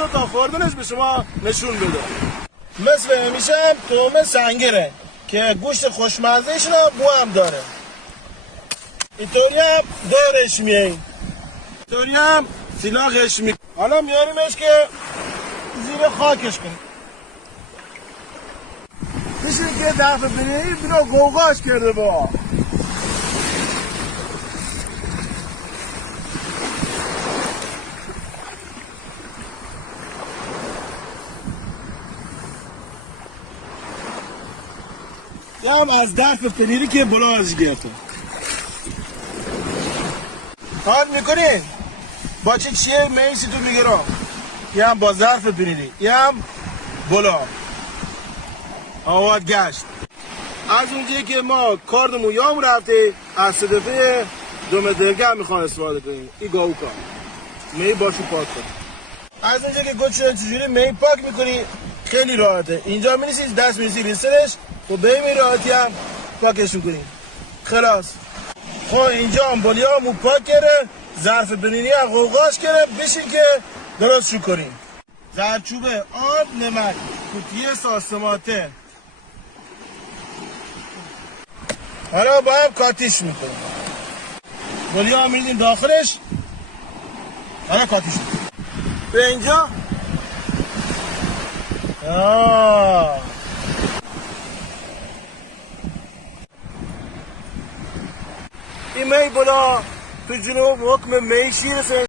رو تا خوردنش به شما نشون بده. مثل همیشه هم تومه سنگیره که گوشت خوشمزهش رو بو هم داره. اینطوری هم دارش میاییم، اینطوری هم سیلاخش می. حالا میاریمش که زیر خاکش کنیم. میشه که دفعه بینید بینو گوگاش کرده با یا هم از درف پنیری که بلازش گرفته. حال میکنین با چیه میسی تو میگیرم، یا هم با ظرف پنیری یا هم بلا آواد گشت. از اونجایی که ما کاردمون یام رفته از صدفه دومدرگه هم میخوان استفاده کنیم. این گاو کار می باشو پاک کن. از اونجایی که گوچه چجوری می پاک میکنی خیلی راحته. اینجا میریسی دست میریسی ریسترش و به این راحتی هم پاکش میکنیم. خلاص خب اینجا هم بلیامون پاک کرده، ظرف بنینی هم غوغاش کرده. بشین که درست شو کنیم. زردچوبه، آب، نمک، کتیه ساسماته. حالا با هم کاتیش میکنیم. بلیا هم میدیم داخلش. حالا کاتیش میکنیم. به اینجا این می بلا تو جنوب حکم می شیر